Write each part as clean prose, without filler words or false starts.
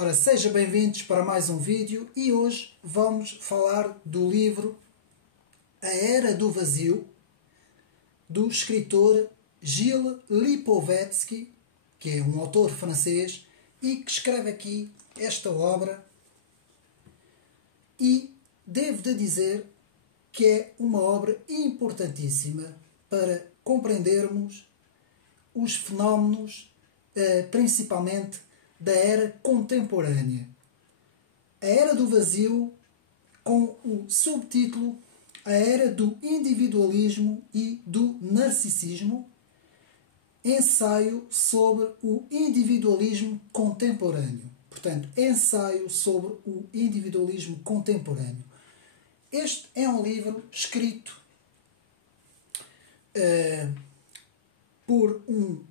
Ora, sejam bem-vindos para mais um vídeo e hoje vamos falar do livro A Era do Vazio, do escritor Gilles Lipovetsky, que é um autor francês e que escreve aqui esta obra, e devo de dizer que é uma obra importantíssima para compreendermos os fenómenos, principalmente da era contemporânea. A Era do Vazio, com o subtítulo A Era do Individualismo e do Narcisismo, ensaio sobre o individualismo contemporâneo. Portanto, ensaio sobre o individualismo contemporâneo. Este é um livro escrito por um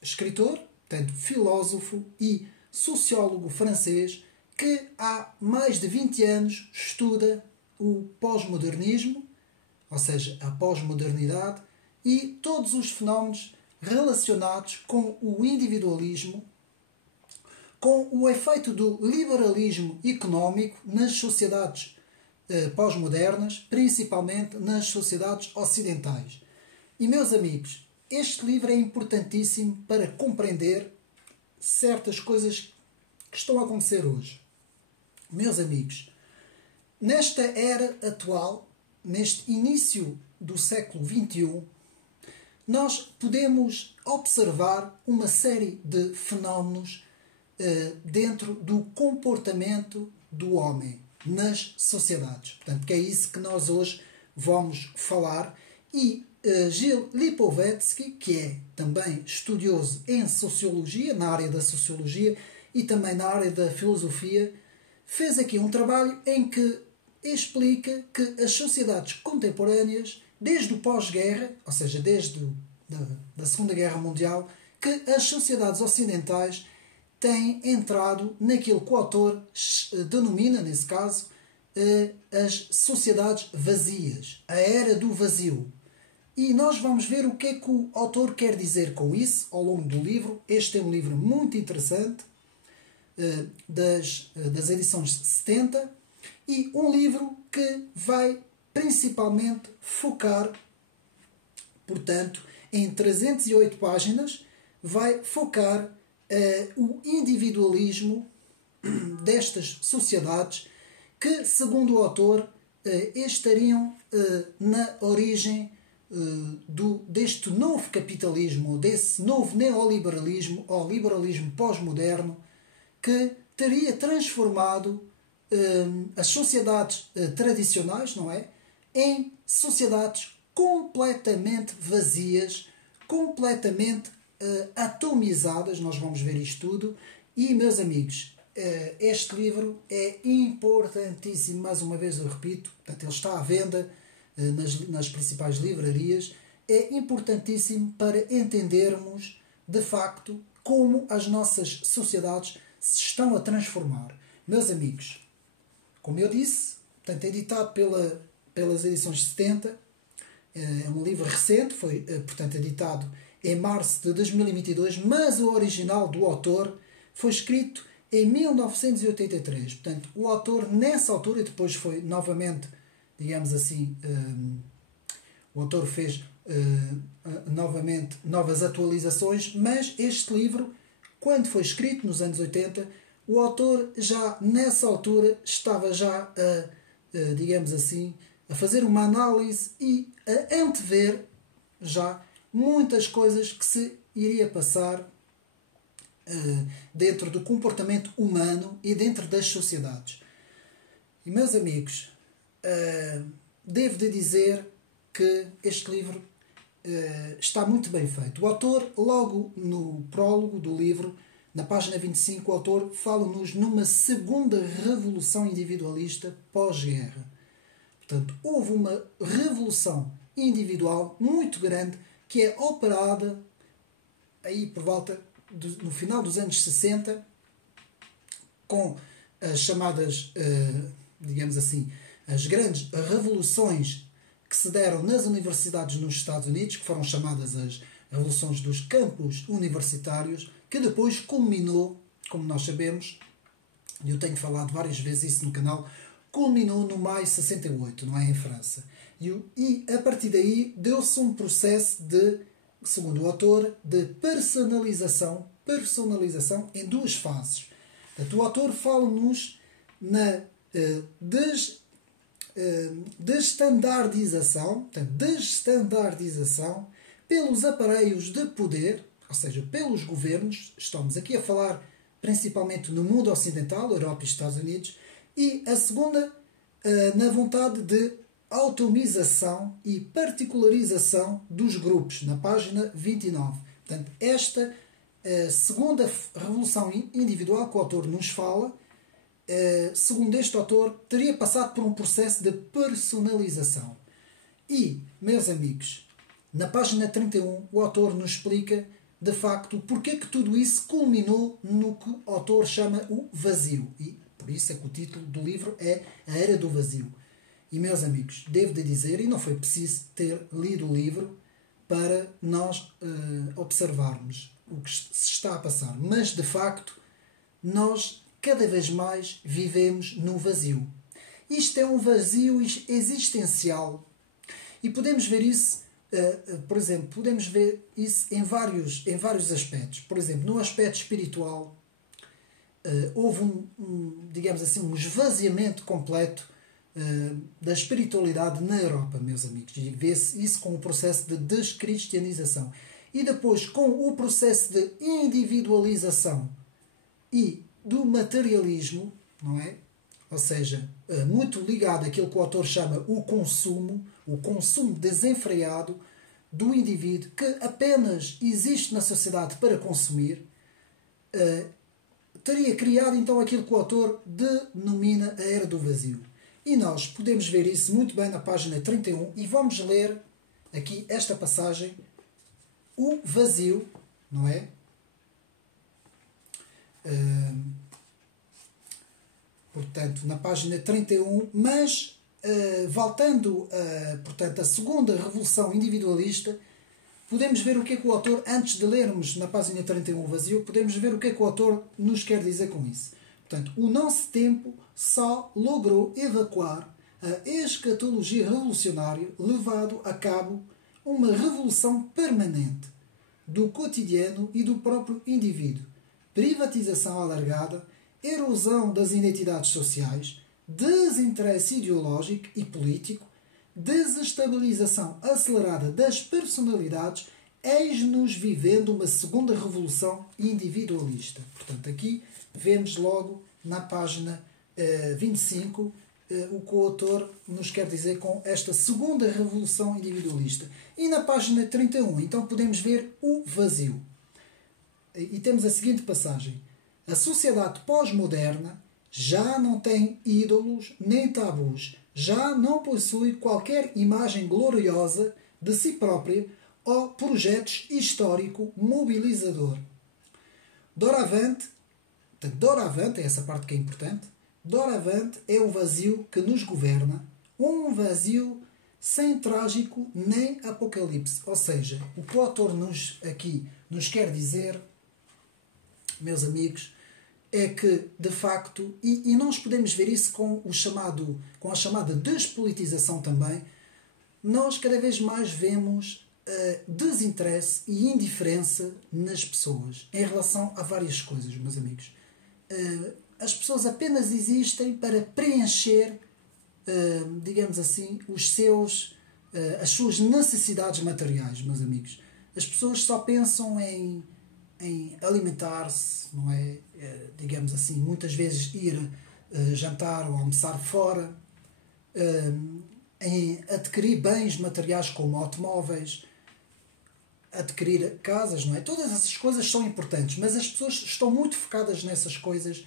escritor, portanto, filósofo e sociólogo francês, que há mais de 20 anos estuda o pós-modernismo, ou seja, a pós-modernidade, e todos os fenómenos relacionados com o individualismo, com o efeito do liberalismo económico nas sociedades pós-modernas, principalmente nas sociedades ocidentais. E, meus amigos, este livro é importantíssimo para compreender certas coisas que estão a acontecer hoje. Meus amigos, nesta era atual, neste início do século XXI, nós podemos observar uma série de fenómenos dentro do comportamento do homem nas sociedades. Portanto, que é isso que nós hoje vamos falar. E Gilles Lipovetsky, que é também estudioso em sociologia, na área da sociologia e também na área da filosofia, fez aqui um trabalho em que explica que as sociedades contemporâneas, desde o pós-guerra, ou seja, desde da Segunda Guerra Mundial, que as sociedades ocidentais têm entrado naquilo que o autor denomina, nesse caso, as sociedades vazias, a era do vazio. E nós vamos ver o que é que o autor quer dizer com isso ao longo do livro. Este é um livro muito interessante, das edições 70, e um livro que vai principalmente focar, portanto, em 308 páginas, vai focar o individualismo destas sociedades que, segundo o autor, estariam na origem deste novo capitalismo, desse novo neoliberalismo ou liberalismo pós-moderno, que teria transformado as sociedades tradicionais, não é, em sociedades completamente vazias, completamente atomizadas. Nós vamos ver isto tudo. E, meus amigos, este livro é importantíssimo, mais uma vez eu repito, portanto, ele está à venda nas principais livrarias. É importantíssimo para entendermos de facto como as nossas sociedades se estão a transformar. Meus amigos, como eu disse, portanto, é editado pelas edições 70, é um livro recente, foi, portanto, editado em março de 2022, mas o original do autor foi escrito em 1983. Portanto, o autor, nessa altura, depois foi novamente, digamos assim, o autor fez novamente novas atualizações, mas este livro, quando foi escrito nos anos 80, o autor já nessa altura estava já digamos assim, a fazer uma análise e a antever já muitas coisas que se iria passar dentro do comportamento humano e dentro das sociedades. E, meus amigos, devo de dizer que este livro está muito bem feito. O autor, logo no prólogo do livro, na página 25, o autor fala-nos numa segunda revolução individualista pós-guerra. Portanto, houve uma revolução individual muito grande que é operada aí por volta no final dos anos 60, com as chamadas, digamos assim, as grandes revoluções que se deram nas universidades nos Estados Unidos, que foram chamadas as revoluções dos campos universitários, que depois culminou, como nós sabemos, eu tenho falado várias vezes isso no canal, culminou no maio 68, não é, em França. E a partir daí deu-se um processo de, segundo o autor, de personalização em duas fases. Portanto, o autor fala-nos na desstandardização pelos aparelhos de poder, ou seja, pelos governos. Estamos aqui a falar principalmente no mundo ocidental, Europa e Estados Unidos, e a segunda na vontade de automização e particularização dos grupos, na página 29. Portanto, esta segunda revolução individual que o autor nos fala, segundo este autor, teria passado por um processo de personalização. E, meus amigos, na página 31, o autor nos explica, de facto, porque é que tudo isso culminou no que o autor chama o vazio. E por isso é que o título do livro é A Era do Vazio. E, meus amigos, devo de dizer, e não foi preciso ter lido o livro para nós observarmos o que se está a passar. Mas, de facto, nós cada vez mais vivemos no vazio. Isto é um vazio existencial. E podemos ver isso, por exemplo, podemos ver isso em vários aspectos. Por exemplo, no aspecto espiritual, houve digamos assim, um esvaziamento completo da espiritualidade na Europa, meus amigos. E vê-se isso com o processo de descristianização. E depois, com o processo de individualização e do materialismo, não é? Ou seja, muito ligado àquilo que o autor chama o consumo desenfreado do indivíduo que apenas existe na sociedade para consumir, teria criado então aquilo que o autor denomina a Era do Vazio. E nós podemos ver isso muito bem na página 31 e vamos ler aqui esta passagem, o vazio, não é? Portanto, na página 31, mas voltando portanto, à segunda revolução individualista, podemos ver o que é que o autor, antes de lermos na página 31 o vazio, podemos ver o que é que o autor nos quer dizer com isso. Portanto, o nosso tempo só logrou evacuar a escatologia revolucionária, levado a cabo uma revolução permanente do cotidiano e do próprio indivíduo, privatização alargada, erosão das identidades sociais, desinteresse ideológico e político, desestabilização acelerada das personalidades, eis-nos vivendo uma segunda revolução individualista. Portanto, aqui vemos logo na página 25 o que o autor nos quer dizer com esta segunda revolução individualista. E na página 31, então, podemos ver o vazio. E temos a seguinte passagem. A sociedade pós-moderna já não tem ídolos nem tabus, já não possui qualquer imagem gloriosa de si própria ou projetos histórico mobilizador. Doravante, é essa parte que é importante, doravante é o vazio que nos governa, um vazio sem trágico nem apocalipse. Ou seja, o que o autor aqui nos quer dizer, meus amigos, é que, de facto, e nós podemos ver isso com a chamada despolitização também, nós cada vez mais vemos desinteresse e indiferença nas pessoas em relação a várias coisas, meus amigos. As pessoas apenas existem para preencher, digamos assim, as suas necessidades materiais, meus amigos. As pessoas só pensam em alimentar-se, não é? Digamos assim, muitas vezes ir jantar ou almoçar fora, em adquirir bens materiais como automóveis, adquirir casas, não é? Todas essas coisas são importantes, mas as pessoas estão muito focadas nessas coisas,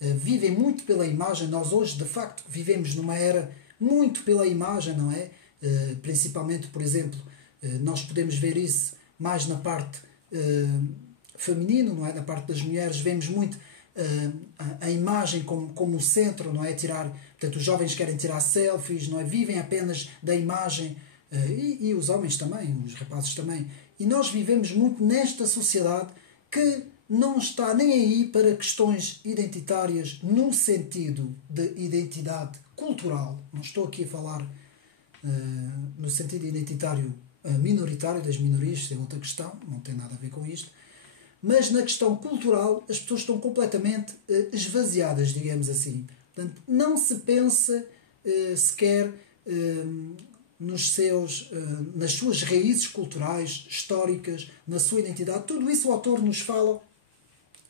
vivem muito pela imagem. Nós hoje, de facto, vivemos numa era muito pela imagem, não é? Principalmente, por exemplo, nós podemos ver isso mais na parte feminino, não é? Na parte das mulheres vemos muito a imagem como o centro, não é? Portanto, os jovens querem tirar selfies, não é? Vivem apenas da imagem, e os homens também, os rapazes também. E nós vivemos muito nesta sociedade que não está nem aí para questões identitárias no sentido de identidade cultural. Não estou aqui a falar no sentido identitário minoritário das minorias, isso é outra questão, não tem nada a ver com isto. Mas na questão cultural as pessoas estão completamente esvaziadas, digamos assim. Portanto, não se pensa sequer nas suas raízes culturais, históricas, na sua identidade. Tudo isso o autor nos fala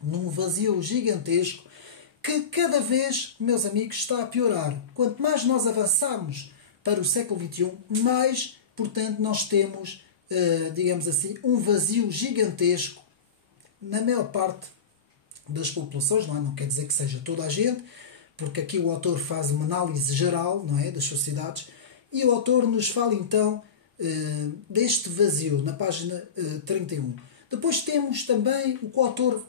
num vazio gigantesco que cada vez, meus amigos, está a piorar. Quanto mais nós avançamos para o século XXI, mais, portanto, nós temos, digamos assim, um vazio gigantesco na maior parte das populações, não é? Não quer dizer que seja toda a gente, porque aqui o autor faz uma análise geral, não é, das sociedades, e o autor nos fala então deste vazio na página 31. Depois temos também o que o autor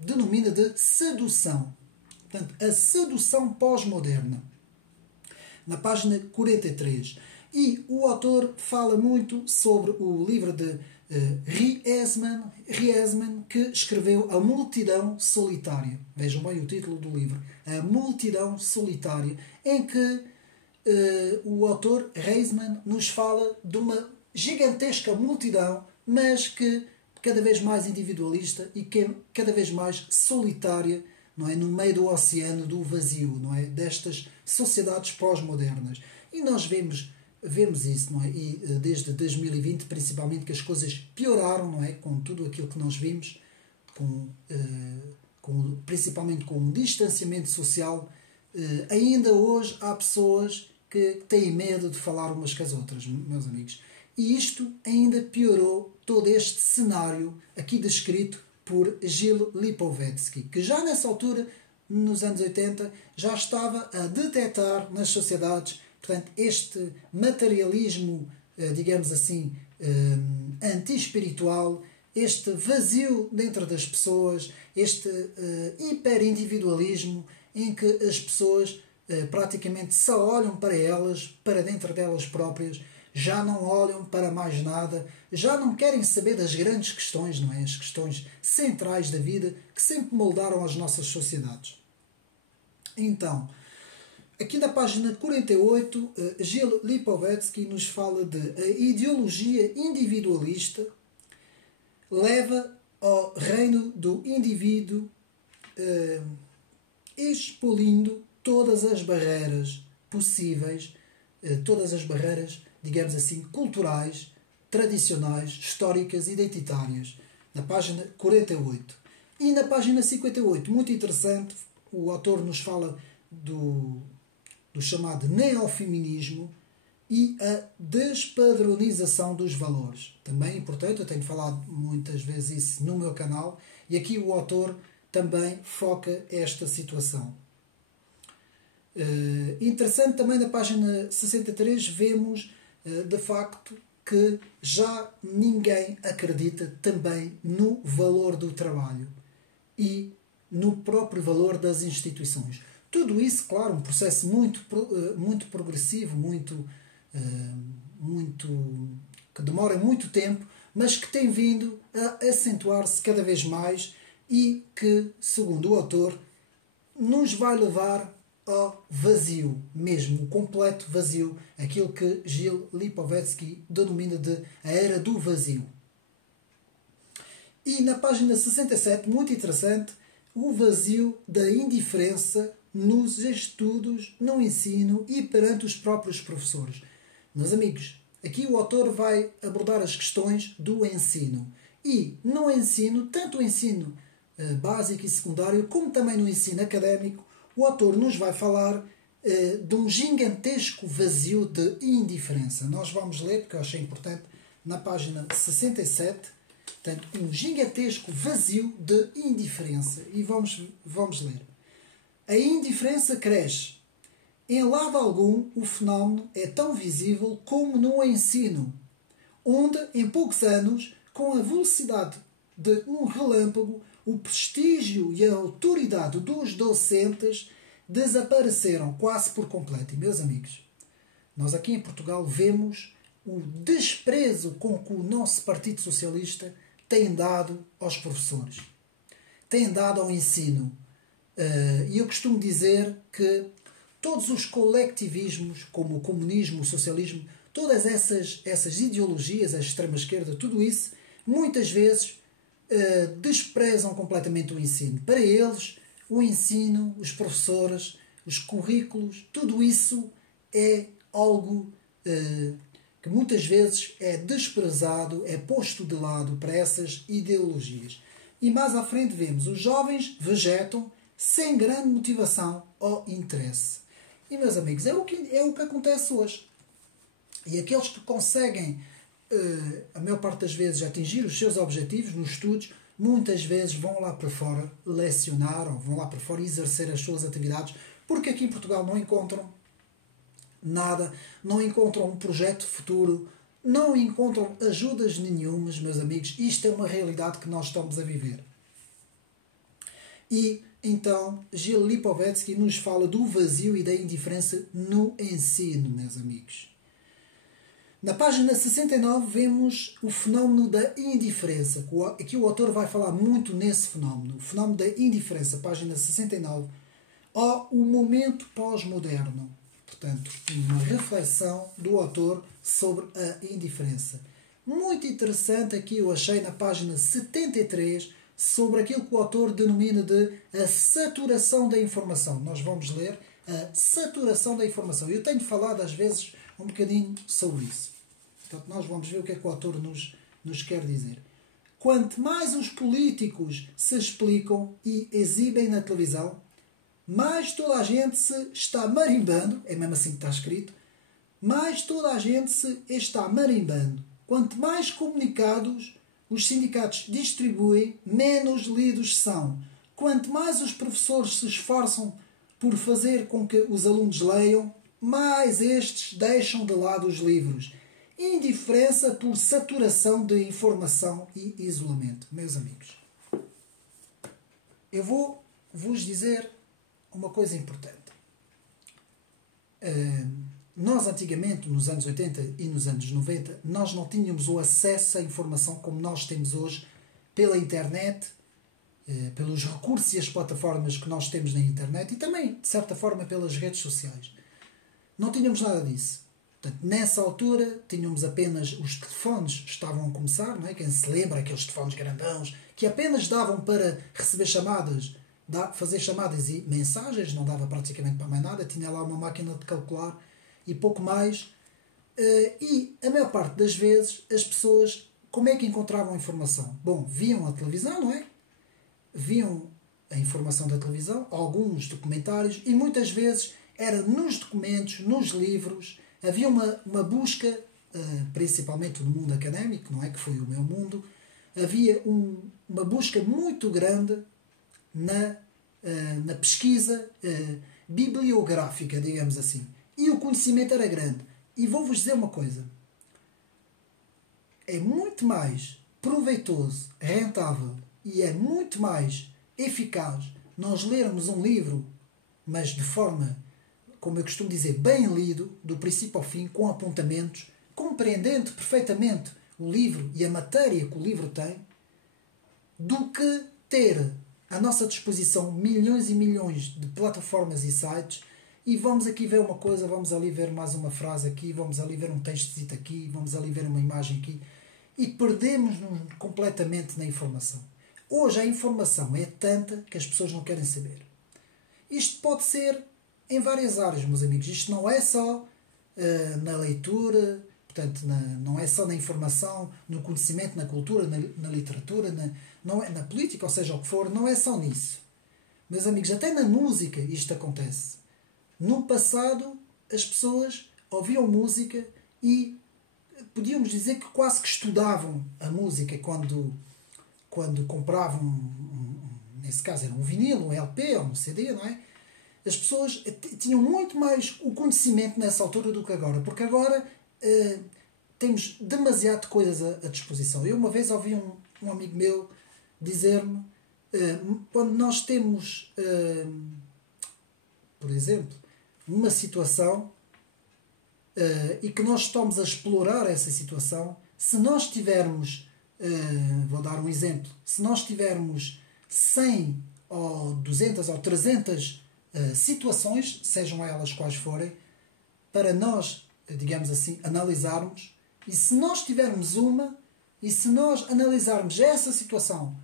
denomina de sedução. Portanto, a sedução pós-moderna, na página 43. E o autor fala muito sobre o livro de Riesman, que escreveu A Multidão Solitária. Vejam bem o título do livro. A Multidão Solitária, em que o autor Riesman nos fala de uma gigantesca multidão, mas que cada vez mais individualista e que cada vez mais solitária, não é, no meio do oceano do vazio, não é, destas sociedades pós-modernas. E nós vemos isso, não é? E desde 2020, principalmente, que as coisas pioraram, não é? Com tudo aquilo que nós vimos, principalmente com o distanciamento social. Ainda hoje há pessoas que têm medo de falar umas com as outras, meus amigos. E isto ainda piorou todo este cenário aqui descrito por Gilles Lipovetsky, que já nessa altura, nos anos 80, já estava a detectar nas sociedades, portanto, este materialismo, digamos assim, anti-espiritual, este vazio dentro das pessoas, este hiperindividualismo em que as pessoas praticamente só olham para elas, para dentro delas próprias, já não olham para mais nada, já não querem saber das grandes questões, não é? As questões centrais da vida que sempre moldaram as nossas sociedades. Então, aqui na página 48, Gilles Lipovetsky nos fala de a ideologia individualista leva ao reino do indivíduo, expolindo todas as barreiras possíveis, todas as barreiras, digamos assim, culturais, tradicionais, históricas, identitárias, na página 48. E na página 58, muito interessante, o autor nos fala do chamado neofeminismo e a despadronização dos valores. Também é importante, eu tenho falado muitas vezes isso no meu canal, e aqui o autor também foca esta situação. Interessante também na página 63 vemos de facto que já ninguém acredita também no valor do trabalho e no próprio valor das instituições. Tudo isso, claro, um processo muito progressivo, que demora muito tempo, mas que tem vindo a acentuar-se cada vez mais e que, segundo o autor, nos vai levar ao vazio, mesmo, o completo vazio, aquilo que Gilles Lipovetsky denomina de a era do vazio. E na página 67, muito interessante, o vazio da indiferença nos estudos, no ensino e perante os próprios professores. Meus amigos, aqui o autor vai abordar as questões do ensino. E no ensino, tanto o ensino básico e secundário, como também no ensino académico, o autor nos vai falar de um gigantesco vazio de indiferença. Nós vamos ler, porque eu achei importante, na página 67, portanto, um gigantesco vazio de indiferença. E vamos ler. A indiferença cresce. Em lado algum, o fenómeno é tão visível como no ensino, onde, em poucos anos, com a velocidade de um relâmpago, o prestígio e a autoridade dos docentes desapareceram quase por completo. E, meus amigos, nós aqui em Portugal vemos o desprezo com que o nosso Partido Socialista têm dado aos professores, têm dado ao ensino. E eu costumo dizer que todos os coletivismos, como o comunismo, o socialismo, todas essas ideologias, a extrema-esquerda, tudo isso, muitas vezes desprezam completamente o ensino. Para eles, o ensino, os professores, os currículos, tudo isso é algo que muitas vezes é desprezado, é posto de lado para essas ideologias. E mais à frente vemos, os jovens vegetam sem grande motivação ou interesse. E, meus amigos, é o que acontece hoje. E aqueles que conseguem, a maior parte das vezes, atingir os seus objetivos nos estudos, muitas vezes vão lá para fora lecionar ou vão lá para fora exercer as suas atividades, porque aqui em Portugal não encontram nada, não encontram um projeto futuro, não encontram ajudas nenhumas, meus amigos. Isto é uma realidade que nós estamos a viver. E então Gil Lipovetsky nos fala do vazio e da indiferença no ensino, meus amigos. Na página 69 vemos o fenómeno da indiferença. Aqui o autor vai falar muito nesse fenómeno. O fenómeno da indiferença, página 69. O momento pós-moderno. Portanto, uma reflexão do autor sobre a indiferença. Muito interessante aqui eu achei na página 73 sobre aquilo que o autor denomina de a saturação da informação. Nós vamos ler a saturação da informação. Eu tenho falado às vezes um bocadinho sobre isso. Portanto, nós vamos ver o que é que o autor nos quer dizer. Quanto mais os políticos se explicam e exibem na televisão, mais toda a gente se está marimbando, é mesmo assim que está escrito, mais toda a gente se está marimbando. Quanto mais comunicados os sindicatos distribuem, menos lidos são. Quanto mais os professores se esforçam por fazer com que os alunos leiam, mais estes deixam de lado os livros. Indiferença por saturação de informação e isolamento. Meus amigos, eu vou vos dizer uma coisa importante. Nós antigamente, nos anos 80 e nos anos 90, nós não tínhamos o acesso à informação como nós temos hoje pela internet, pelos recursos e as plataformas que nós temos na internet e também, de certa forma, pelas redes sociais. Não tínhamos nada disso. Portanto, nessa altura, tínhamos apenas os telefones, estavam a começar, não é? Quem se lembra, aqueles telefones grandãos, que apenas davam para receber chamadas, fazer chamadas e mensagens, não dava praticamente para mais nada, tinha lá uma máquina de calcular e pouco mais. E a maior parte das vezes as pessoas, como é que encontravam informação? Bom, viam a televisão, não é? Viam a informação da televisão, alguns documentários, e muitas vezes era nos documentos, nos livros, havia uma busca, principalmente no mundo académico, não é? Que foi o meu mundo, havia uma busca muito grande na pesquisa bibliográfica, digamos assim. E o conhecimento era grande. E vou-vos dizer uma coisa. É muito mais proveitoso, rentável e é muito mais eficaz nós lermos um livro, mas de forma, como eu costumo dizer, bem lido, do princípio ao fim, com apontamentos, compreendendo perfeitamente o livro e a matéria que o livro tem, do que ter à nossa disposição milhões e milhões de plataformas e sites e vamos aqui ver uma coisa, vamos ali ver mais uma frase aqui, vamos ali ver um texto aqui, vamos ali ver uma imagem aqui e perdemos-nos completamente na informação. Hoje a informação é tanta que as pessoas não querem saber. Isto pode ser em várias áreas, meus amigos. Isto não é só na leitura, portanto, não é só na informação, no conhecimento, na cultura, na literatura, não é, na política, ou seja, o que for, não é só nisso. Meus amigos, até na música isto acontece. No passado, as pessoas ouviam música e podíamos dizer que quase que estudavam a música quando compravam, nesse caso era um vinil, um LP ou um CD, não é? As pessoas tinham muito mais o conhecimento nessa altura do que agora, porque agora temos demasiado coisas à disposição. Eu uma vez ouvi um amigo meu dizer-me, quando nós temos, por exemplo, uma situação e que nós estamos a explorar essa situação, se nós tivermos vou dar um exemplo, se nós tivermos 100 ou 200 ou 300 situações, sejam elas quais forem, para nós, digamos assim, analisarmos, e se nós tivermos uma, e se nós analisarmos essa situação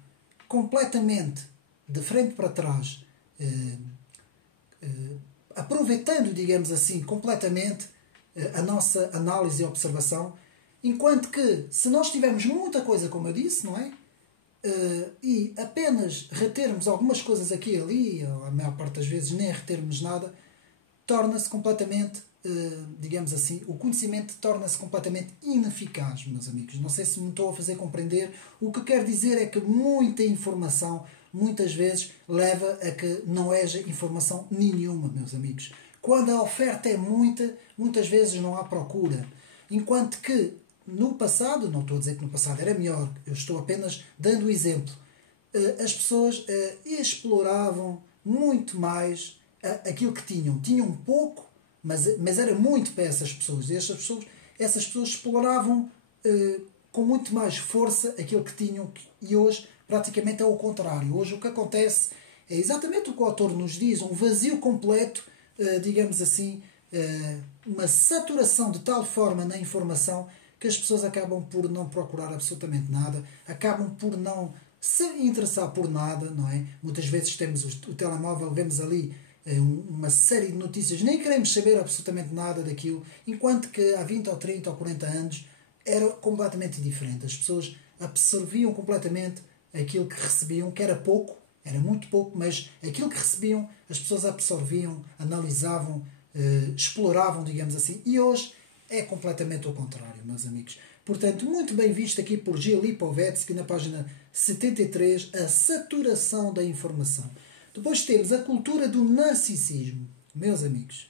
completamente de frente para trás, aproveitando, digamos assim, completamente a nossa análise e observação, enquanto que, se nós tivermos muita coisa, como eu disse, não é? E apenas retermos algumas coisas aqui e ali, ou a maior parte das vezes nem retermos nada, torna-se completamente, digamos assim, o conhecimento torna-se completamente ineficaz, meus amigos. Não sei se me estou a fazer compreender. O que quero dizer é que muita informação, muitas vezes, leva a que não haja informação nenhuma, meus amigos. Quando a oferta é muita, muitas vezes não há procura. Enquanto que no passado, não estou a dizer que no passado era melhor, eu estou apenas dando o exemplo, as pessoas exploravam muito mais aquilo que tinham. Tinham pouco, mas era muito para essas pessoas. E essas pessoas exploravam com muito mais força aquilo que tinham, e hoje praticamente é o contrário. Hoje o que acontece é exatamente o que o autor nos diz, um vazio completo, digamos assim, uma saturação de tal forma na informação que as pessoas acabam por não procurar absolutamente nada, acabam por não se interessar por nada, não é? Muitas vezes temos o telemóvel, vemos ali uma série de notícias, nem queremos saber absolutamente nada daquilo, enquanto que há 20 ou 30 ou 40 anos era completamente diferente. As pessoas absorviam completamente aquilo que recebiam, que era pouco, era muito pouco, mas aquilo que recebiam as pessoas absorviam, analisavam, exploravam, digamos assim, e hoje é completamente o contrário, meus amigos. Portanto, muito bem visto aqui por Gil Lipovetsky na página 73, a saturação da informação. Depois temos a cultura do narcisismo, meus amigos,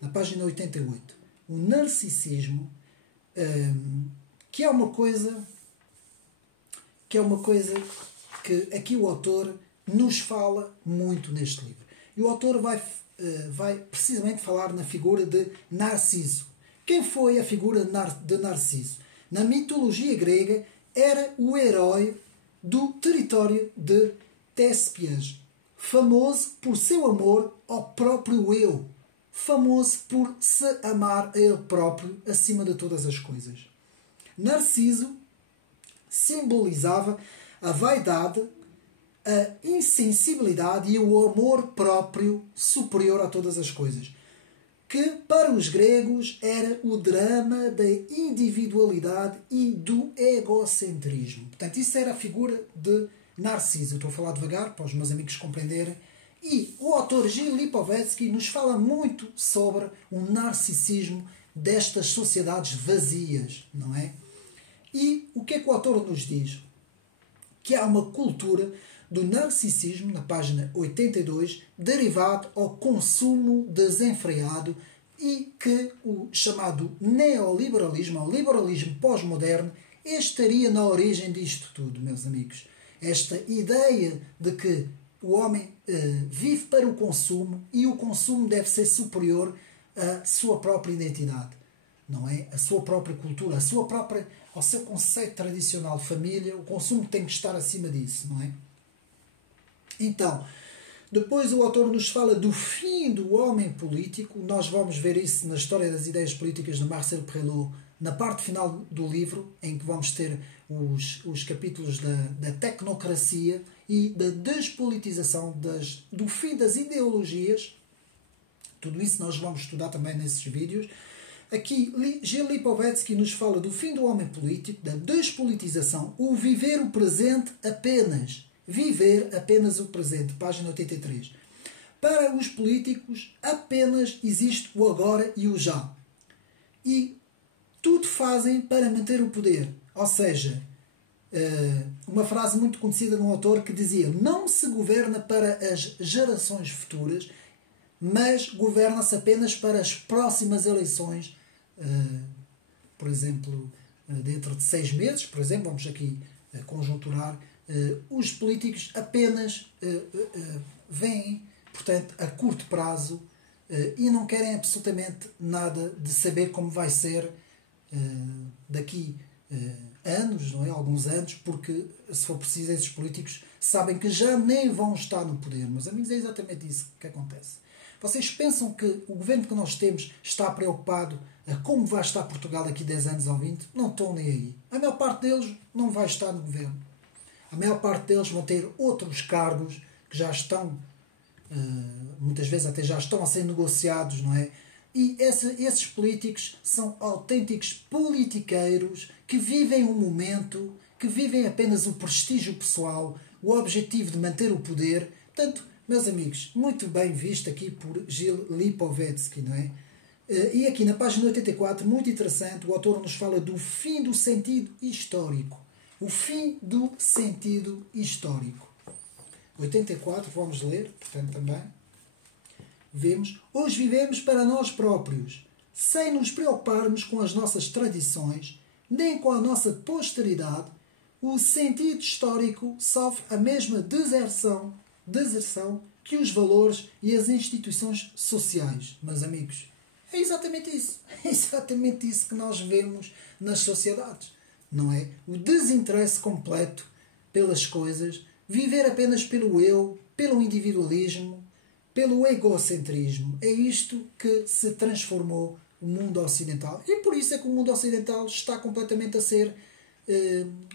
na página 88. O narcisismo, que é uma coisa que aqui o autor nos fala muito neste livro. E o autor vai precisamente falar na figura de Narciso. Quem foi a figura de Narciso? Na mitologia grega, era o herói do território de Téspias, famoso por seu amor ao próprio eu, famoso por se amar a ele próprio acima de todas as coisas. Narciso simbolizava a vaidade, a insensibilidade e o amor próprio superior a todas as coisas, que para os gregos era o drama da individualidade e do egocentrismo. Portanto, isso era a figura de Narciso. Estou a falar devagar para os meus amigos compreenderem. E o autor Gil Lipovetsky nos fala muito sobre o narcisismo destas sociedades vazias, não é? E o que é que o autor nos diz? Que há uma cultura do narcisismo, na página 82, derivado ao consumo desenfreado, e que o chamado neoliberalismo, ou liberalismo pós-moderno, estaria na origem disto tudo, meus amigos. Esta ideia de que o homem vive para o consumo e o consumo deve ser superior à sua própria identidade, não é? A sua própria cultura, ao seu conceito tradicional de família, o consumo tem que estar acima disso, não é? Então, depois o autor nos fala do fim do homem político. Nós vamos ver isso na História das Ideias Políticas de Marcel Prelot, na parte final do livro, em que vamos ter os capítulos da tecnocracia e da despolitização, do fim das ideologias. Tudo isso nós vamos estudar também nesses vídeos. Aqui, Gil Lipovetsky nos fala do fim do homem político, da despolitização, o viver o presente apenas. Viver apenas o presente, página 83. Para os políticos, apenas existe o agora e o já. E tudo fazem para manter o poder. Ou seja, uma frase muito conhecida de um autor que dizia: não se governa para as gerações futuras, mas governa-se apenas para as próximas eleições. Por exemplo, dentro de 6 meses, por exemplo, vamos aqui conjunturar, os políticos apenas veem, portanto, a curto prazo e não querem absolutamente nada de saber como vai ser daqui anos, não é? Alguns anos, porque, se for preciso, esses políticos sabem que já nem vão estar no poder. Meus amigos, é exatamente isso que acontece. Vocês pensam que o governo que nós temos está preocupado a como vai estar Portugal daqui 10 anos ou 20? Não estão nem aí. A maior parte deles não vai estar no governo. A maior parte deles vão ter outros cargos que já estão, muitas vezes até já estão a ser negociados, não é? E esses políticos são autênticos politiqueiros que vivem o momento, que vivem apenas o prestígio pessoal, o objetivo de manter o poder. Portanto, meus amigos, muito bem visto aqui por Gil Lipovetsky, não é? E aqui na página 84, muito interessante, o autor nos fala do fim do sentido histórico. O fim do sentido histórico. 84, vamos ler, portanto também. Vemos, hoje vivemos para nós próprios, sem nos preocuparmos com as nossas tradições, nem com a nossa posteridade. O sentido histórico sofre a mesma deserção que os valores e as instituições sociais, meus amigos. É exatamente isso. É exatamente isso que nós vemos nas sociedades. Não é? O desinteresse completo pelas coisas, viver apenas pelo eu, pelo individualismo, pelo egocentrismo. É isto que se transformou o mundo ocidental. E por isso é que o mundo ocidental está completamente a ser,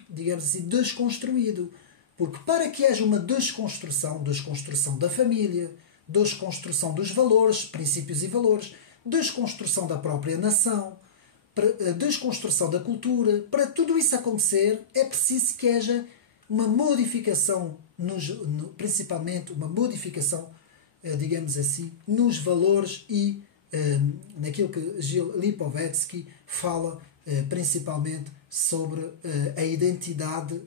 digamos assim, desconstruído. Porque para que haja uma desconstrução da família, desconstrução dos valores, princípios e valores, desconstrução da própria nação, desconstrução da cultura, para tudo isso acontecer é preciso que haja uma modificação, principalmente uma modificação, digamos assim, nos valores e naquilo que Gil Lipovetsky fala principalmente sobre a identidade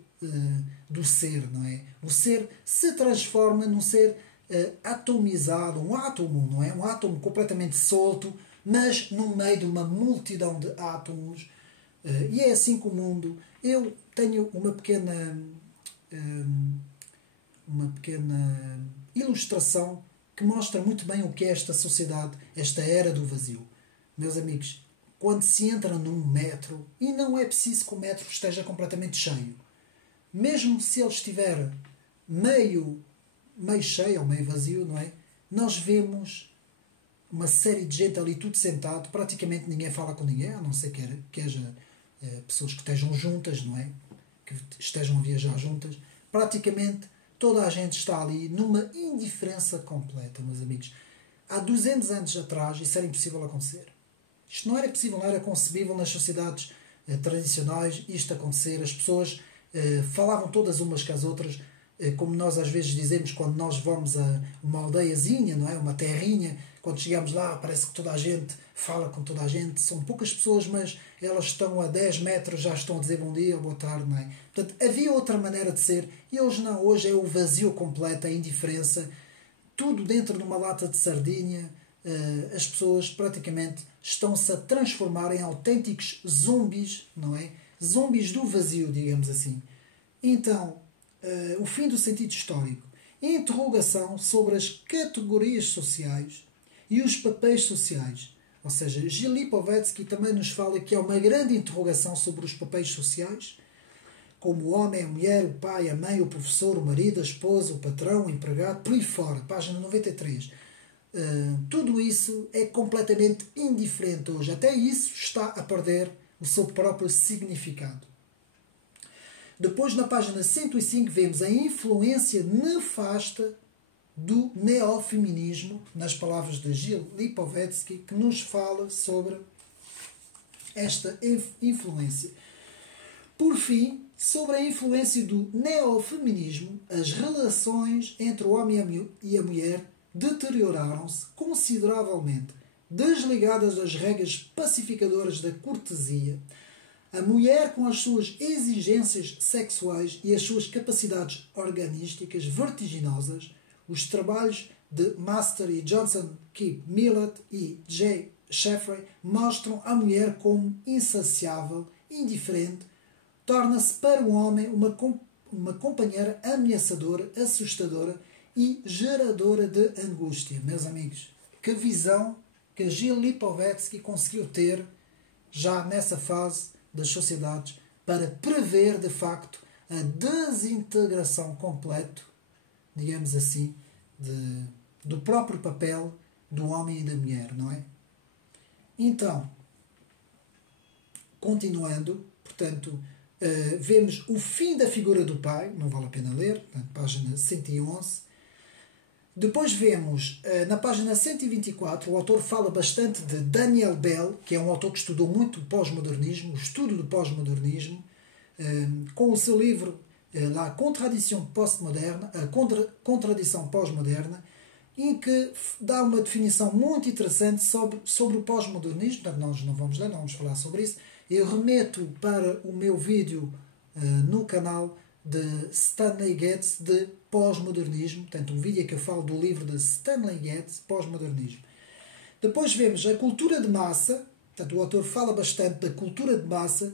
do ser, não é? O ser se transforma num ser atomizado, um átomo, não é? Um átomo completamente solto, mas no meio de uma multidão de átomos. E é assim que o mundo... Eu tenho uma pequena ilustração que mostra muito bem o que é esta sociedade, esta era do vazio. Meus amigos, quando se entra num metro, e não é preciso que o metro esteja completamente cheio, mesmo se ele estiver meio cheio ou meio vazio, não é? Nós vemos uma série de gente ali tudo sentado, praticamente ninguém fala com ninguém, a não ser que haja pessoas que estejam juntas, não é? Que estejam a viajar juntas. Praticamente toda a gente está ali numa indiferença completa, meus amigos. Há 200 anos atrás isso era impossível acontecer. Isto não era possível, não era concebível nas sociedades tradicionais isto acontecer. As pessoas falavam todas umas com as outras, como nós às vezes dizemos quando nós vamos a uma aldeiazinha, não é? Uma terrinha, quando chegamos lá parece que toda a gente fala com toda a gente, são poucas pessoas, mas elas estão a 10 metros, já estão a dizer bom dia ou boa tarde, não é? Portanto, havia outra maneira de ser, e hoje não, hoje é o vazio completo, a indiferença, tudo dentro de uma lata de sardinha. As pessoas praticamente estão-se a transformar em autênticos zumbis, não é? Zumbis do vazio, digamos assim. Então, o fim do sentido histórico. Interrogação sobre as categorias sociais e os papéis sociais. Ou seja, Gil Lipovetsky também nos fala que há uma grande interrogação sobre os papéis sociais, como o homem, a mulher, o pai, a mãe, o professor, o marido, a esposa, o patrão, o empregado, por aí fora. Página 93. Tudo isso é completamente indiferente hoje. Até isso está a perder o seu próprio significado. Depois, na página 105, vemos a influência nefasta do neofeminismo, nas palavras de Gil Lipovetsky, que nos fala sobre esta influência. Por fim, sobre a influência do neofeminismo, as relações entre o homem e a mulher deterioraram-se consideravelmente, desligadas das regras pacificadoras da cortesia. A mulher, com as suas exigências sexuais e as suas capacidades organísticas vertiginosas, os trabalhos de Master e Johnson K. Millett e J. Sheffrey mostram a mulher como insaciável, indiferente, torna-se para o homem uma companheira ameaçadora, assustadora e geradora de angústia. Meus amigos, que visão que Gil Lipovetsky conseguiu ter já nessa fase das sociedades para prever, de facto, a desintegração completa, digamos assim, do próprio papel do homem e da mulher, não é? Então, continuando, portanto, vemos o fim da figura do pai, não vale a pena ler, portanto, página 111. Depois vemos, na página 124, o autor fala bastante de Daniel Bell, que é um autor que estudou muito o pós-modernismo, o estudo do pós-modernismo, com o seu livro La Contradiction Postmoderne, a Contradição Pós-Moderna, em que dá uma definição muito interessante sobre o pós-modernismo. Portanto, nós não vamos ler, não vamos falar sobre isso. Eu remeto para o meu vídeo no canal de Stanley Getz de pós-modernismo, portanto um vídeo que eu falo do livro de Stanley Getz, pós-modernismo. Depois vemos a cultura de massa, portanto o autor fala bastante da cultura de massa,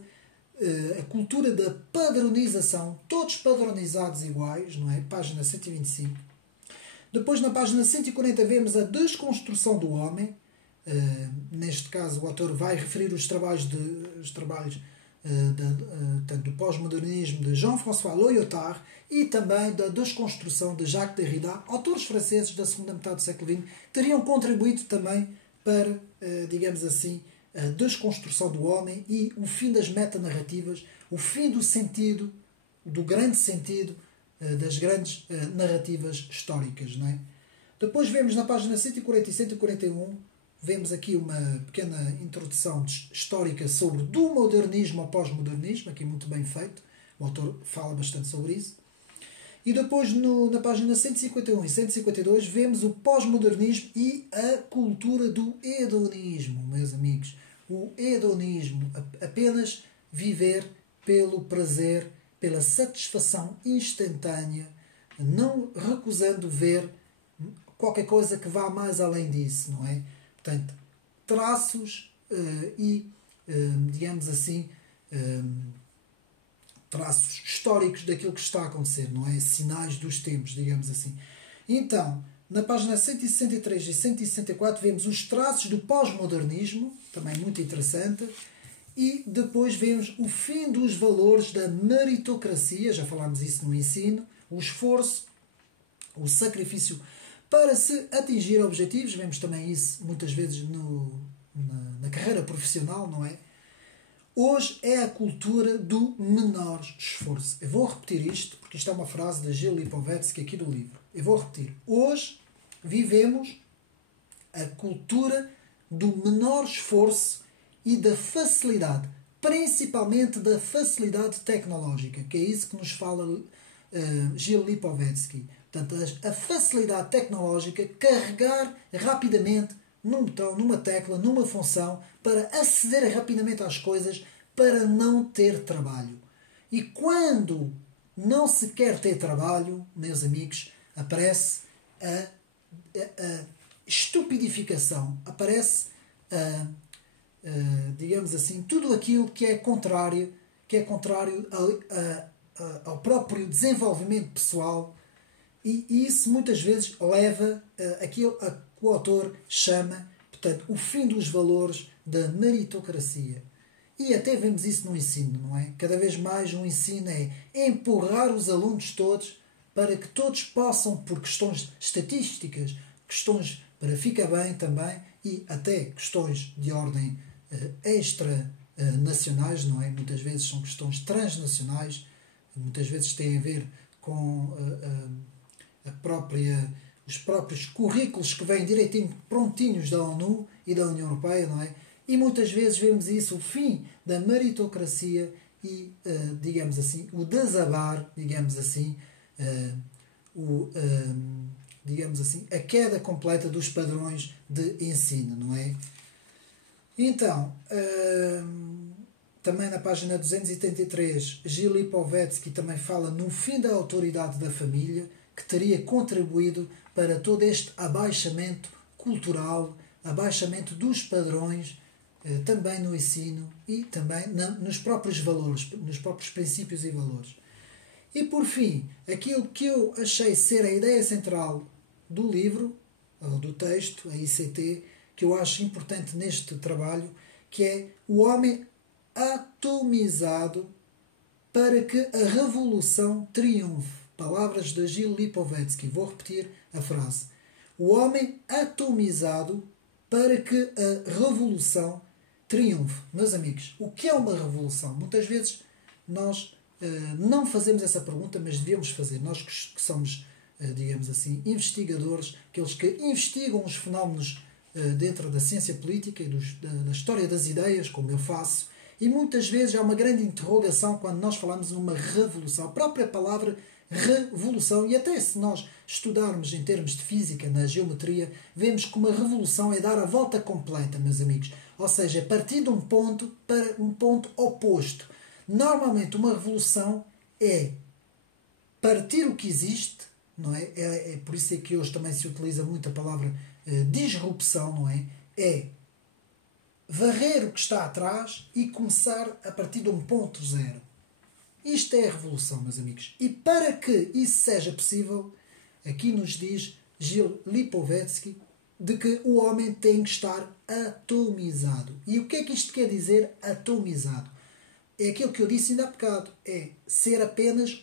a cultura da padronização, todos padronizados iguais, não é? Página 125. Depois na página 140 vemos a desconstrução do homem, neste caso o autor vai referir os trabalhos do pós-modernismo de Jean-François Lyotard e também da desconstrução de Jacques Derrida, autores franceses da segunda metade do século XX, teriam contribuído também para, digamos assim, a desconstrução do homem e o fim das metanarrativas, o fim do sentido, do grande sentido das grandes narrativas históricas, não é? Depois vemos na página 140 e 141, vemos aqui uma pequena introdução histórica sobre do modernismo ao pós-modernismo, aqui muito bem feito, o autor fala bastante sobre isso. E depois na página 151 e 152 vemos o pós-modernismo e a cultura do hedonismo, meus amigos. O hedonismo, apenas viver pelo prazer, pela satisfação instantânea, não recusando ver qualquer coisa que vá mais além disso, não é? Portanto, traços digamos assim, traços históricos daquilo que está a acontecer, não é? Sinais dos tempos, digamos assim. Então, na página 163 e 164 vemos os traços do pós-modernismo, também muito interessante, e depois vemos o fim dos valores da meritocracia, já falámos isso no ensino, o esforço, o sacrifício para se atingir objetivos, vemos também isso muitas vezes na carreira profissional, não é? Hoje é a cultura do menor esforço. Eu vou repetir isto, porque isto é uma frase de Gil Lipovetsky aqui do livro. Eu vou repetir. Hoje vivemos a cultura do menor esforço e da facilidade, principalmente da facilidade tecnológica, que é isso que nos fala Gil Lipovetsky. Portanto, a facilidade tecnológica, carregar rapidamente num botão, numa tecla, numa função, para aceder rapidamente às coisas, para não ter trabalho. E quando não se quer ter trabalho, meus amigos, aparece a estupidificação, aparece digamos assim, tudo aquilo que é contrário ao próprio desenvolvimento pessoal, e isso muitas vezes leva aquilo a que o autor chama, portanto, o fim dos valores da meritocracia. E até vemos isso no ensino, não é? Cada vez mais o ensino é empurrar os alunos todos para que todos possam, por questões estatísticas, questões para ficar bem também, e até questões de ordem extra-nacionais, não é? Muitas vezes são questões transnacionais, muitas vezes têm a ver com os próprios currículos que vêm direitinho prontinhos da ONU e da União Europeia, não é? E muitas vezes vemos isso, o fim da meritocracia e, digamos assim, o desabar, digamos assim, digamos assim, a queda completa dos padrões de ensino, não é? Então, também na página 283, Gil Lipovetsky também fala no fim da autoridade da família, que teria contribuído para todo este abaixamento cultural, abaixamento dos padrões, também no ensino e também nos próprios valores, nos próprios princípios e valores. E por fim, aquilo que eu achei ser a ideia central do livro, ou do texto, a ICT, que eu acho importante neste trabalho, que é o homem atomizado para que a revolução triunfe. Palavras de Gil Lipovetsky. Vou repetir a frase. O homem atomizado para que a revolução triunfe. Meus amigos, o que é uma revolução? Muitas vezes nós não fazemos essa pergunta, mas devemos fazer. Nós que somos, digamos assim, investigadores, aqueles que investigam os fenómenos dentro da ciência política e da história das ideias, como eu faço, e muitas vezes há uma grande interrogação quando nós falamos numa revolução. A própria palavra revolução, e até se nós estudarmos em termos de física, na geometria, vemos que uma revolução é dar a volta completa, meus amigos. Ou seja, partir de um ponto para um ponto oposto. Normalmente uma revolução é partir o que existe, não é? É por isso é que hoje também se utiliza muito a palavra disrupção, não é? É varrer o que está atrás e começar a partir de um ponto zero. Isto é a revolução, meus amigos. E para que isso seja possível, aqui nos diz Gil Lipovetsky de que o homem tem que estar atomizado. E o que é que isto quer dizer, atomizado? É aquilo que eu disse ainda há bocado. É ser apenas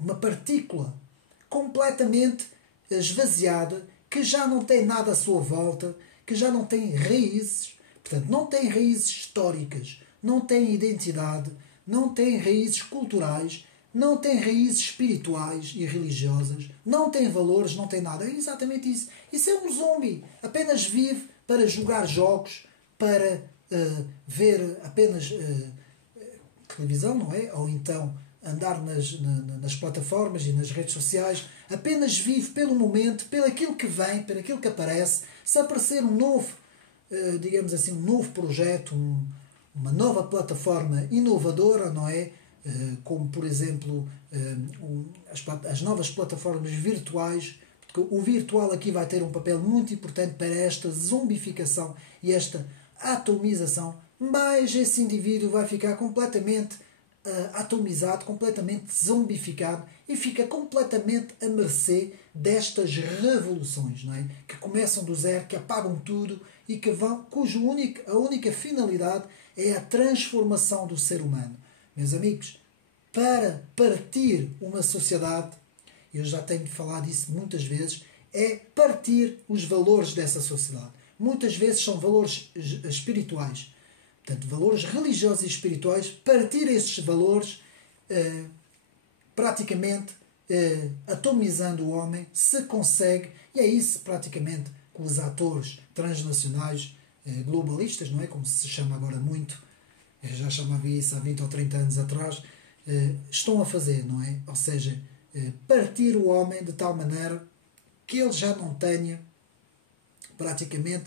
uma partícula completamente esvaziada, que já não tem nada à sua volta, que já não tem raízes, portanto, não tem raízes históricas, não tem identidade, não tem raízes culturais, não tem raízes espirituais e religiosas, não tem valores, não tem nada. É exatamente isso. Isso é um zombie. Apenas vive para jogar jogos, para ver apenas televisão, não é? Ou então andar nas plataformas e nas redes sociais. Apenas vive pelo momento, pelo aquilo que vem, pelo aquilo que aparece. Se aparecer um novo, digamos assim, um novo projeto, uma nova plataforma inovadora, não é? Como, por exemplo, as novas plataformas virtuais. Porque o virtual aqui vai ter um papel muito importante para esta zombificação e esta atomização, mas esse indivíduo vai ficar completamente atomizado, completamente zombificado e fica completamente à mercê destas revoluções, não é? Que começam do zero, que apagam tudo e que a única finalidade é a transformação do ser humano. Meus amigos, para partir uma sociedade, eu já tenho falado isso muitas vezes, é partir os valores dessa sociedade. Muitas vezes são valores espirituais, portanto, valores religiosos e espirituais. Partir esses valores, praticamente atomizando o homem, se consegue, e é isso praticamente que os atores transnacionais globalistas, não é? Como se chama agora muito, eu já chamava isso há 20 ou 30 anos atrás, estão a fazer, não é? Ou seja, partir o homem de tal maneira que ele já não tenha praticamente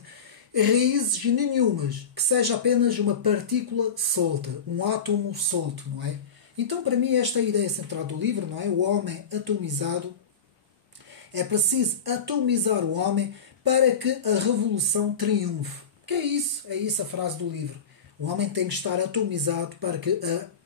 raízes nenhumas, que seja apenas uma partícula solta, um átomo solto, não é? Então, para mim, esta é a ideia central do livro, não é? O homem atomizado. É preciso atomizar o homem para que a revolução triunfe. Que é isso a frase do livro. O homem tem que estar atomizado para que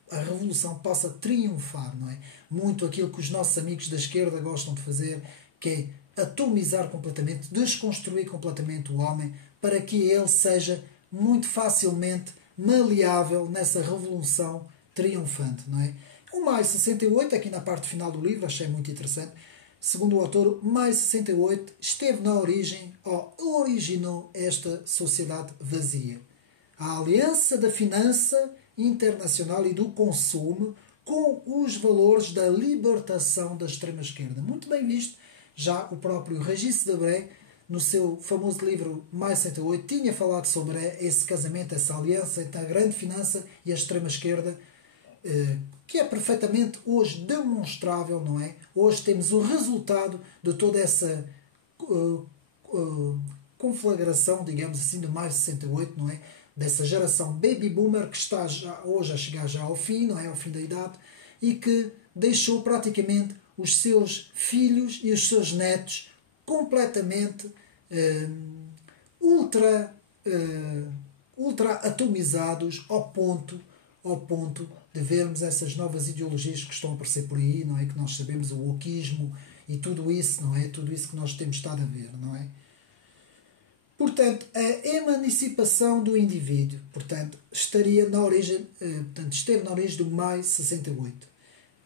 a revolução possa triunfar, não é? Muito aquilo que os nossos amigos da esquerda gostam de fazer, que é atomizar completamente, desconstruir completamente o homem, para que ele seja muito facilmente maleável nessa revolução triunfante, não é? O Maio 68, aqui na parte final do livro, achei muito interessante. Segundo o autor, Maio 68 esteve na origem, ou originou esta sociedade vazia. A aliança da finança internacional e do consumo com os valores da libertação da extrema-esquerda. Muito bem visto. Já o próprio Régis Debray, no seu famoso livro Maio 68, tinha falado sobre esse casamento, essa aliança entre a grande finança e a extrema-esquerda, que é perfeitamente hoje demonstrável, não é? Hoje temos o resultado de toda essa conflagração, digamos assim, de Maio 68, não é? Dessa geração baby boomer que está hoje a chegar já ao fim, não é? Ao fim da idade, e que deixou praticamente os seus filhos e os seus netos completamente ultra atomizados ao ponto de vermos essas novas ideologias que estão a aparecer por aí, não é? Que nós sabemos, o wokismo e tudo isso, não é? Tudo isso que nós temos estado a ver, não é? Portanto, a emancipação do indivíduo, portanto, esteve na origem do Maio 68.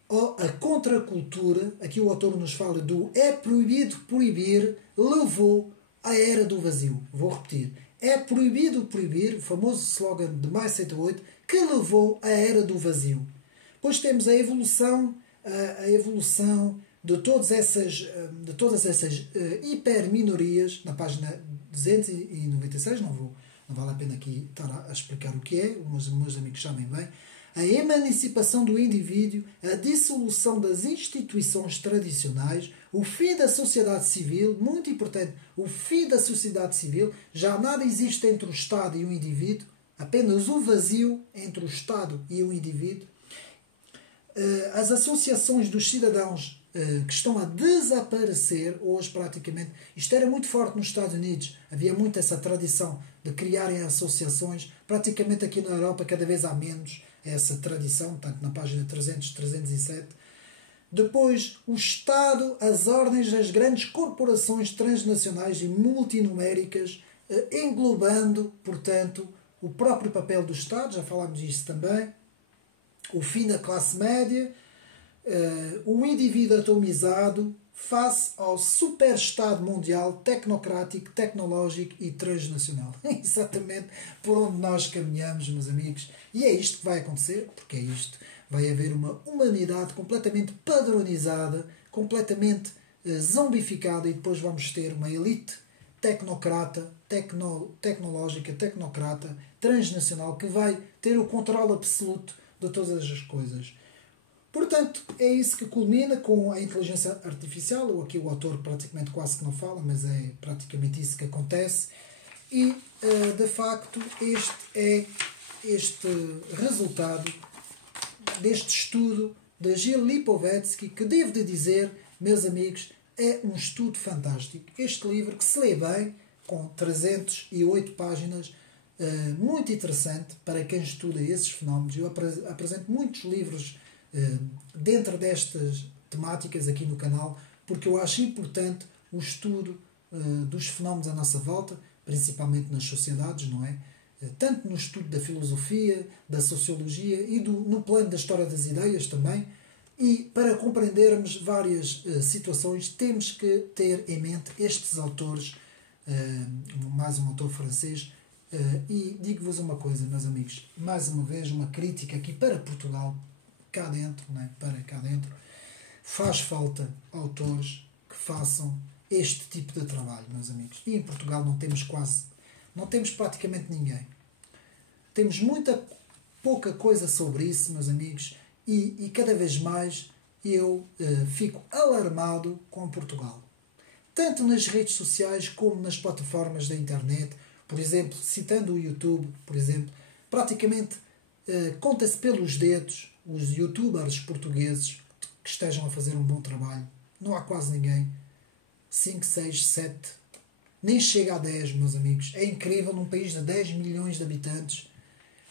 Ou a contracultura, aqui o autor nos fala do é proibido proibir, levou à era do vazio. Vou repetir. É proibido proibir, o famoso slogan de Maio 68, que levou à era do vazio. Depois temos a evolução de todas essas hiperminorias, na página 296, não vale a pena aqui estar a explicar o que é, os meus amigos sabem bem. A emancipação do indivíduo, a dissolução das instituições tradicionais, o fim da sociedade civil, muito importante, o fim da sociedade civil, já nada existe entre o Estado e o indivíduo, apenas o vazio entre o Estado e o indivíduo. As associações dos cidadãos que estão a desaparecer hoje praticamente. Isto era muito forte nos Estados Unidos. Havia muito essa tradição de criarem associações. Praticamente aqui na Europa cada vez há menos essa tradição, tanto na página 300, 307. Depois, o Estado, as ordens das grandes corporações transnacionais e multinuméricas, englobando, portanto, o próprio papel do Estado, já falámos disso também, o fim da classe média, o indivíduo atomizado face ao super-Estado mundial tecnocrático, tecnológico e transnacional. É exatamente por onde nós caminhamos, meus amigos. E é isto que vai acontecer, porque é isto. Vai haver uma humanidade completamente padronizada, completamente zombificada, e depois vamos ter uma elite tecnocrata, tecnológica, tecnocrata, transnacional, que vai ter o controle absoluto de todas as coisas. Portanto, é isso que culmina com a inteligência artificial, ou aqui o autor praticamente quase que não fala, mas é praticamente isso que acontece. E, de facto, este é este resultado deste estudo de Gil Lipovetsky, que devo de dizer, meus amigos, é um estudo fantástico. Este livro, que se lê bem, com 308 páginas, muito interessante para quem estuda esses fenómenos. Eu apresento muitos livros dentro destas temáticas aqui no canal, porque eu acho importante o estudo dos fenómenos à nossa volta, principalmente nas sociedades, não é? Tanto no estudo da filosofia, da sociologia e no plano da história das ideias também. E para compreendermos várias situações, temos que ter em mente estes autores, mais um autor francês. E digo-vos uma coisa, meus amigos, mais uma vez uma crítica aqui para Portugal, cá dentro, não é? Para cá dentro, faz falta autores que façam este tipo de trabalho, meus amigos. E em Portugal não temos praticamente ninguém. Temos pouca coisa sobre isso, meus amigos, e cada vez mais eu fico alarmado com Portugal. Tanto nas redes sociais como nas plataformas da internet. Por exemplo, citando o YouTube, por exemplo, praticamente conta-se pelos dedos os youtubers portugueses que estejam a fazer um bom trabalho. Não há quase ninguém. 5, 6, 7, nem chega a 10, meus amigos. É incrível num país de 10 milhões de habitantes.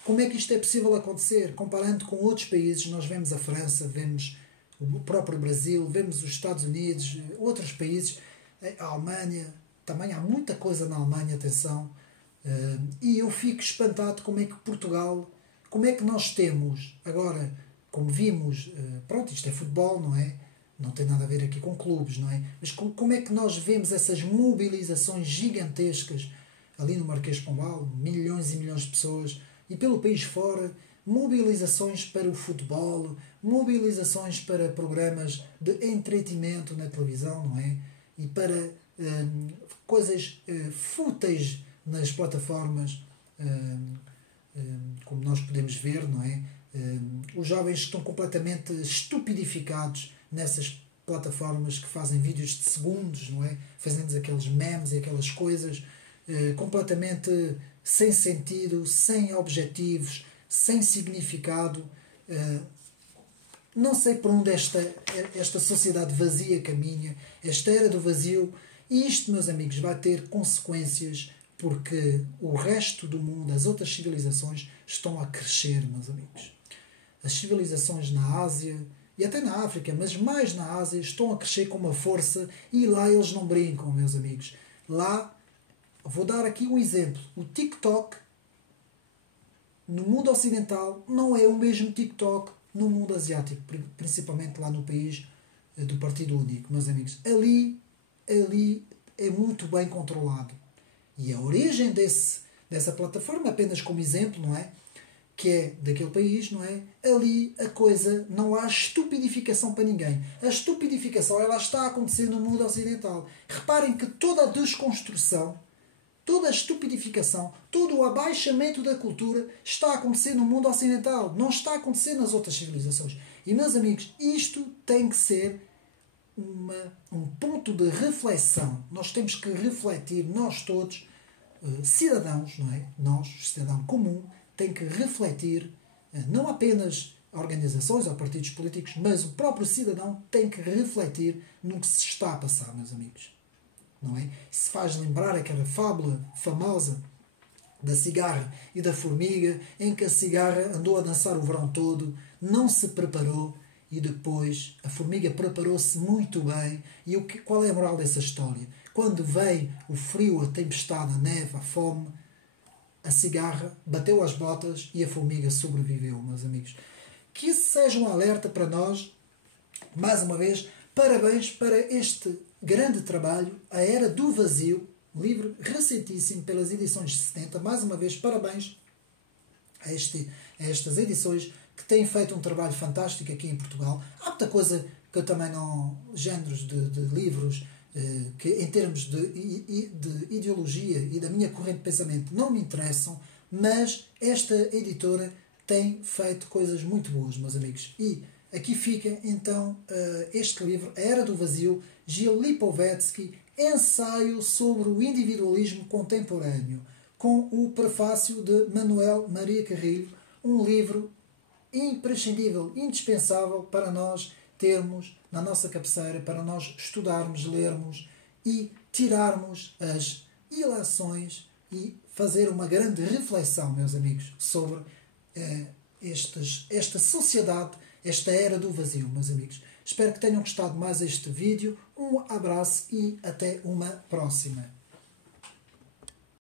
Como é que isto é possível acontecer? Comparando com outros países, nós vemos a França, vemos o próprio Brasil, vemos os Estados Unidos, outros países, a Alemanha, também há muita coisa na Alemanha, atenção. E eu fico espantado como é que Portugal, como é que nós temos, agora, como vimos, pronto, isto é futebol, não é? Não tem nada a ver aqui com clubes, não é? Mas como é que nós vemos essas mobilizações gigantescas ali no Marquês de Pombal, milhões e milhões de pessoas, e pelo país fora, mobilizações para o futebol, mobilizações para programas de entretenimento na televisão, não é? E para coisas fúteis nas plataformas, como nós podemos ver, não é? Os jovens estão completamente estupidificados nessas plataformas que fazem vídeos de segundos, não é? Fazendo aqueles memes e aquelas coisas completamente sem sentido, sem objetivos, sem significado. Não sei para onde esta sociedade vazia caminha, esta era do vazio, e isto, meus amigos, vai ter consequências, porque o resto do mundo, as outras civilizações, estão a crescer, meus amigos. As civilizações na Ásia e até na África, mas mais na Ásia, estão a crescer com uma força, e lá eles não brincam, meus amigos. Lá vou dar aqui um exemplo. O TikTok no mundo ocidental não é o mesmo TikTok no mundo asiático, principalmente lá no país do Partido Único, meus amigos. Ali é muito bem controlado. E a origem dessa plataforma, apenas como exemplo, não é? Que é daquele país, não é? Ali a coisa, não há estupidificação para ninguém. A estupidificação, ela está a acontecer no mundo ocidental. Reparem que toda a desconstrução, toda a estupidificação, todo o abaixamento da cultura está a acontecer no mundo ocidental. Não está a acontecer nas outras civilizações. E, meus amigos, isto tem que ser um ponto de reflexão. Nós temos que refletir, nós todos, cidadãos, não é? Nós, cidadão comum, tem que refletir, não apenas organizações ou partidos políticos, mas o próprio cidadão tem que refletir no que se está a passar, meus amigos. Não é? Isso faz lembrar aquela fábula famosa da cigarra e da formiga, em que a cigarra andou a dançar o verão todo, não se preparou e depois a formiga preparou-se muito bem. E qual é a moral dessa história? Quando vem o frio, a tempestade, a neve, a fome, a cigarra bateu as botas e a formiga sobreviveu, meus amigos. Que isso seja um alerta para nós. Mais uma vez, parabéns para este grande trabalho, A Era do Vazio, livro recentíssimo pelas edições de 70. Mais uma vez, parabéns a estas edições que têm feito um trabalho fantástico aqui em Portugal. Há muita coisa que eu também não... géneros de livros que em termos de ideologia e da minha corrente de pensamento não me interessam, mas esta editora tem feito coisas muito boas, meus amigos. E aqui fica então este livro, A Era do Vazio, Gil Lipovetsky, ensaio sobre o individualismo contemporâneo, com o prefácio de Manuel Maria Carrilho, um livro imprescindível, indispensável para nós termos na nossa cabeceira, para nós estudarmos, lermos e tirarmos as ilações e fazer uma grande reflexão, meus amigos, sobre esta sociedade, esta era do vazio, meus amigos. Espero que tenham gostado mais deste vídeo. Um abraço e até uma próxima.